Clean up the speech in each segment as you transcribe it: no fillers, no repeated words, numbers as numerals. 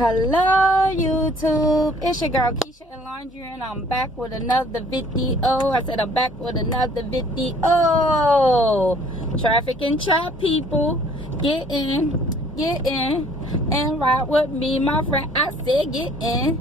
Hello YouTube, it's your girl Keisha and Laundry, and I'm back with another video. I said I'm back with another video. Traffic and trap people, get in and ride with me, my friend. I said get in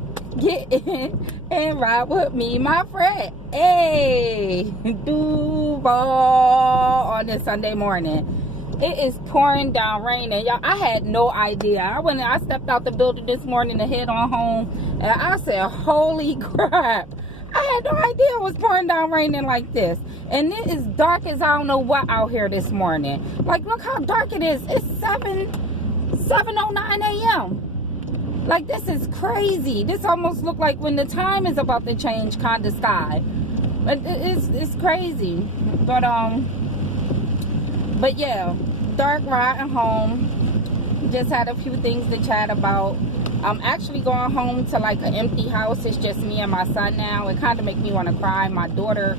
and ride with me, my friend. Hey, Duval on this Sunday morning. It is pouring down raining, y'all. I had no idea. I stepped out the building this morning to head on home, and I said, holy crap. I had no idea it was pouring down raining like this. And it is dark as I don't know what out here this morning. Like, look how dark it is. It's 7:09 a.m. Like, this is crazy. This almost look like when the time is about to change kind of sky. But it's crazy. But yeah, dark riding home. Just had a few things to chat about. I'm actually going home to like an empty house. It's just me and my son now. It kind of makes me want to cry. My daughter,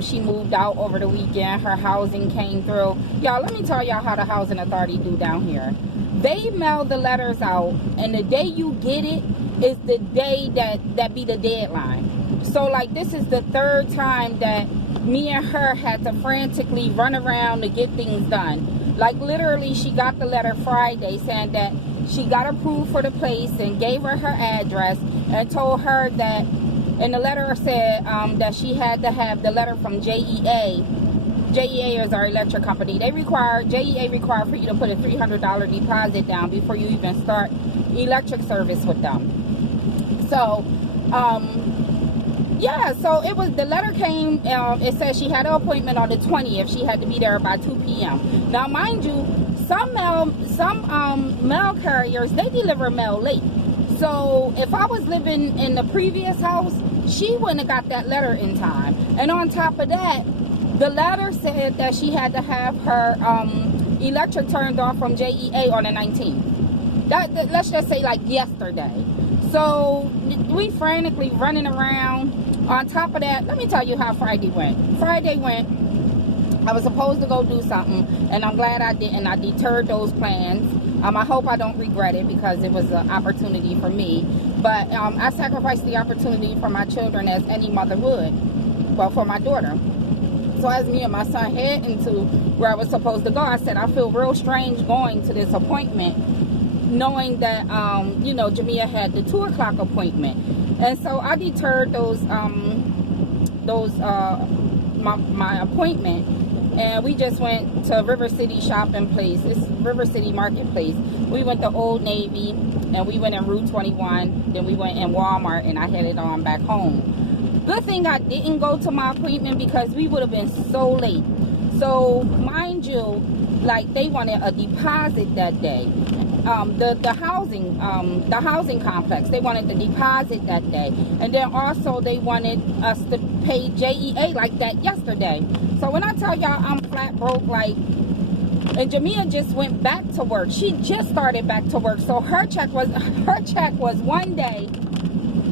she moved out over the weekend. Her housing came through. Y'all, let me tell y'all how the housing authority do down here. They mail the letters out, and the day you get it is the day that be the deadline. So like, this is the third time that me and her had to frantically run around to get things done. Like, literally, she got the letter Friday saying that she got approved for the place and gave her her address and told her that, and the letter said that she had to have the letter from JEA. JEA is our electric company. JEA required for you to put a $300 deposit down before you even start electric service with them. So, yeah, so it was, the letter came, it says she had an appointment on the 20th. She had to be there by 2 p.m. Now, mind you, some mail carriers, they deliver mail late. So if I was living in the previous house, she wouldn't have got that letter in time. And on top of that, the letter said that she had to have her electric turned off from JEA on the 19th. Let's just say like yesterday. So we frantically running around. On top of that, let me tell you how Friday went. I was supposed to go do something, and I'm glad I didn't. I deterred those plans. I hope I don't regret it, because it was an opportunity for me. But I sacrificed the opportunity for my children, as any mother would. Well, for my daughter. So as me and my son head into where I was supposed to go, I said, I feel real strange going to this appointment, knowing that, you know, Jamia had the 2 o'clock appointment. And so I deterred my appointment, and we just went to River City Shopping Place. It's River City Marketplace. We went to Old Navy, and we went in Route 21. Then we went in Walmart, and I headed on back home. Good thing I didn't go to my appointment, because we would have been so late. So mind you, like, they wanted a deposit that day. The housing complex, they wanted the deposit that day, and then also they wanted us to pay JEA like that yesterday. So when I tell y'all I'm flat broke, like, and Jamia just went back to work. She just started back to work, so her check was 1 day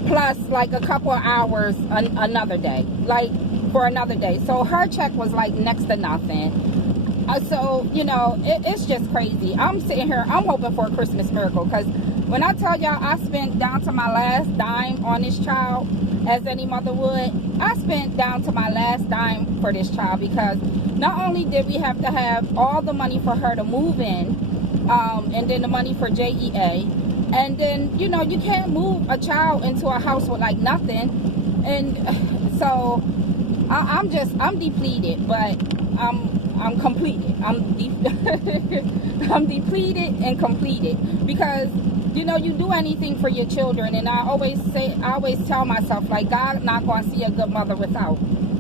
plus like a couple of hours another day, like for another day. So her check was like next to nothing. So, you know, it's just crazy. I'm sitting here, I'm hoping for a Christmas miracle, because when I tell y'all I spent down to my last dime on this child, as any mother would, I spent down to my last dime for this child, because not only did we have to have all the money for her to move in, and then the money for JEA, and then, you know, you can't move a child into a house with like nothing. And so I'm depleted, but I'm completed. I'm depleted and completed, because, you know, you do anything for your children, and I always tell myself, like, God not going to see a good mother without.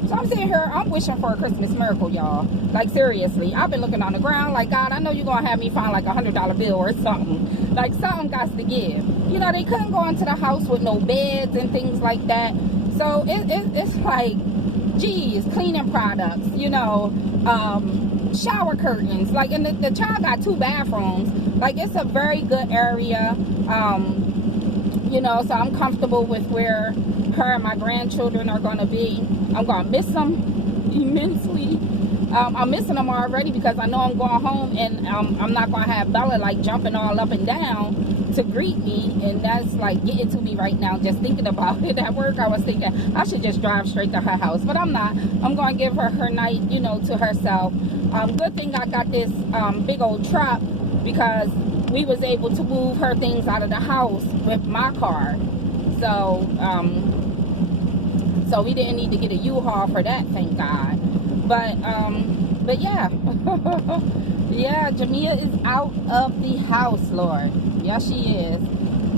So I'm sitting here, I'm wishing for a Christmas miracle, y'all. Like, seriously, I've been looking on the ground like, God, I know you're going to have me find like $100 bill or something. Like, something got to give. You know, they couldn't go into the house with no beds and things like that. So it's like, geez, cleaning products, you know, shower curtains, like, and the child got 2 bathrooms. Like, it's a very good area, you know, so I'm comfortable with where her and my grandchildren are going to be. I'm going to miss them immensely, I'm missing them already because I know I'm going home, and I'm not going to have Bella like jumping all up and down to greet me, and that's like getting to me right now just thinking about it. At work I was thinking I should just drive straight to her house, but I'm not. I'm going to give her her night, you know, to herself. Good thing I got this big old truck, because we was able to move her things out of the house with my car. So so we didn't need to get a U-Haul for that, thank God. But yeah. Yeah, Jamia is out of the house, Lord. Yes, she is.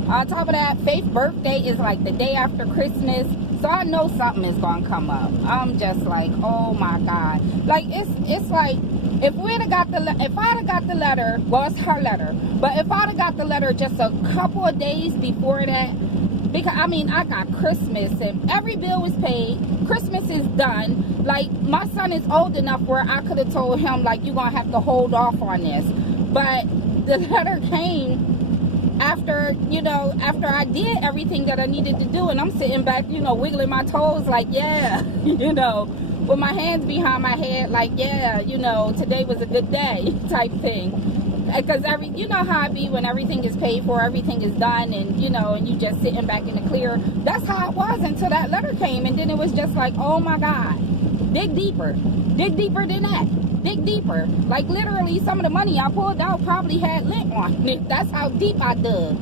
On top of that, Faith's birthday is like the day after Christmas, so I know something is gonna come up. I'm just like, oh my God. Like, it's like, if I'd have got the letter, well, it's her letter, but if I'd have got the letter just a couple of days before that, because I mean, I got Christmas and every bill was paid, Christmas is done. Like, my son is old enough where I could have told him, like, you're gonna have to hold off on this, but the letter came after, you know, after I did everything that I needed to do, and I'm sitting back, you know, wiggling my toes like, yeah, you know, with my hands behind my head, like, yeah, you know, today was a good day type thing. Because you know how it be when everything is paid for, everything is done, and you know, and you just sitting back in the clear. That's how it was until that letter came, and then it was just like, oh my God, dig deeper than that, dig deeper. Like, literally, some of the money I pulled out probably had lint on it. That's how deep I dug.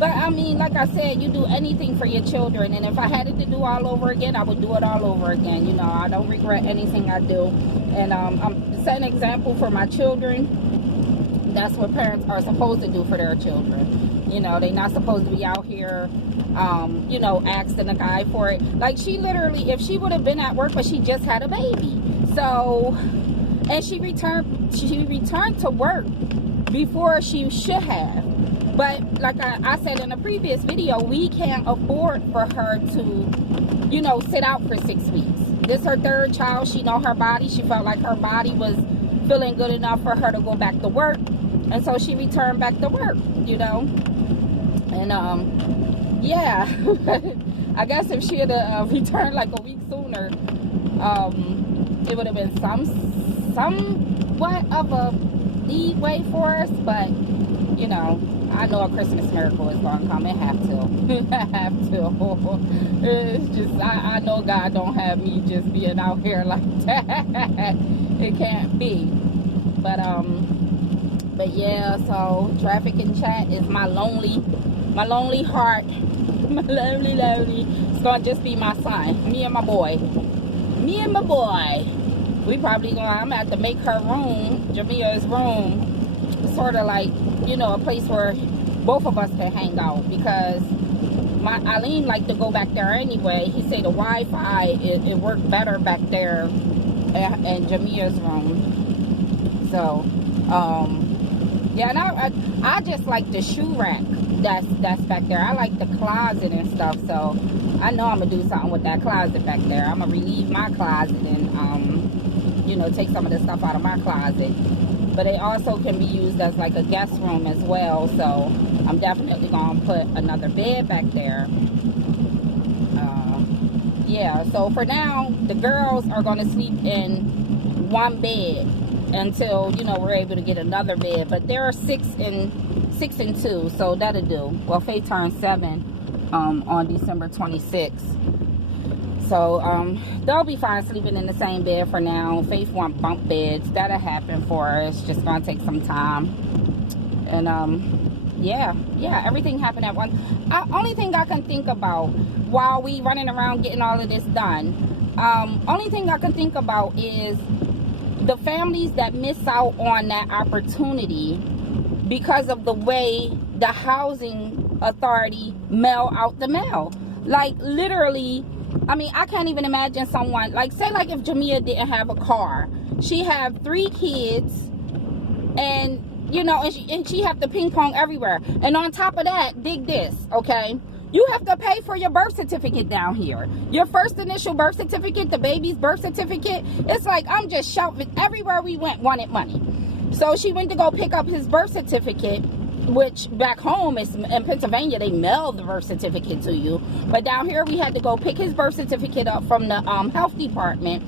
But I mean, like I said, you do anything for your children, and if I had it to do all over again, I would do it all over again. You know, I don't regret anything I do, and I'm setting an example for my children. That's what parents are supposed to do for their children. You know, they're not supposed to be out here, you know, asking a guy for it. Like, she literally, if she would have been at work, but she just had a baby. So, and she returned to work before she should have. But like I said in a previous video, we can't afford for her to, you know, sit out for 6 weeks. This is her third child. She know her body. She felt like her body was feeling good enough for her to go back to work. And so she returned back to work, you know. And yeah, I guess if she had returned like a week sooner, it would have been somewhat of a leeway for us. But you know, I know a Christmas miracle is gonna come. It have to. It have to. It's just I know God don't have me just being out here like that. It can't be. But yeah, so traffic and chat is my lonely heart. My lonely. It's gonna just be my son. Me and my boy. We probably I'm gonna have to make her room, Jamia's room, sort of like, you know, a place where both of us can hang out, because my Eileen liked to go back there anyway. He said the Wi-Fi it worked better back there in Jamia's room. So yeah, and I just like the shoe rack that's back there. I like the closet and stuff, so I know I'm gonna do something with that closet back there. I'm gonna relieve my closet and you know, take some of the stuff out of my closet. But it also can be used as like a guest room as well, so I'm definitely gonna put another bed back there. Yeah, so for now the girls are gonna sleep in one bed until, you know, we're able to get another bed. But there are 6 and 2, so that'll do. Well, Faith turned 7 on December 26th, so they'll be fine sleeping in the same bed for now. Faith want bunk beds. That'll happen for her. It's just gonna take some time. And yeah, everything happened at once. Only thing I can think about while we running around getting all of this done, only thing I can think about is the families that miss out on that opportunity because of the way the housing authority mail out the mail. Like, literally, I mean, I can't even imagine someone, like, say like if Jamia didn't have a car, she have 3 kids, and you know, and she have to ping pong everywhere, and on top of that, dig this, okay, you have to pay for your birth certificate down here. Your first initial birth certificate, the baby's birth certificate. It's like, I'm just shouting. Everywhere we went wanted money. So she went to go pick up his birth certificate, which back home is in Pennsylvania, they mail the birth certificate to you. But down here, we had to go pick his birth certificate up from the health department.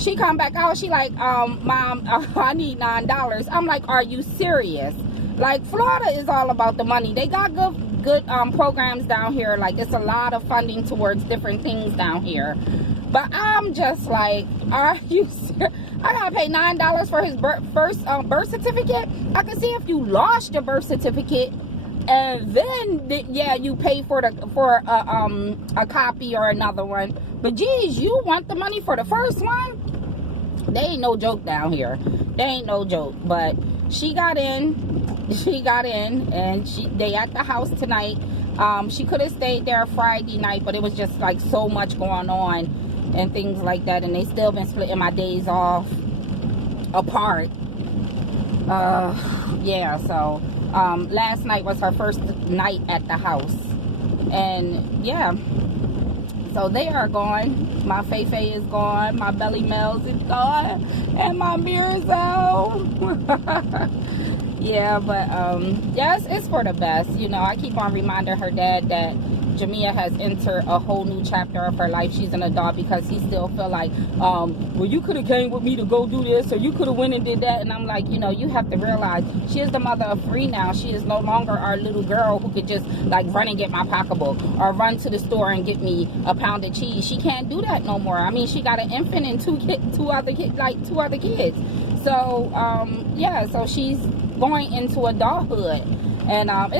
She come back out, she like, Mom, I need $9. I'm like, are you serious? Like, Florida is all about the money. They got good programs down here. Like, it's a lot of funding towards different things down here. But I'm just like, are you serious? I gotta pay $9 for his first birth certificate. I can see if you lost your birth certificate, and then yeah, you pay for a copy or another one. But geez, you want the money for the first one? They ain't no joke down here. They ain't no joke. But she got in, and they at the house tonight. She could have stayed there Friday night, but it was just like so much going on and things like that, and they still been splitting my days off apart. Yeah, so last night was her first night at the house, and yeah, so they are gone. My Feifei is gone, my Belly Mel's is gone, and my Mirror's out. Yeah, but yes, it's for the best. You know, I keep on reminding her dad that Jamia has entered a whole new chapter of her life. She's an adult, because he still feel like, well, you could have came with me to go do this, or you could have went and did that. And I'm like, you know, you have to realize she is the mother of 3 now. She is no longer our little girl who could just like run and get my pocketbook or run to the store and get me a pound of cheese. She can't do that no more. I mean, she got an infant and two other kids. So yeah, so she's going into adulthood, and it's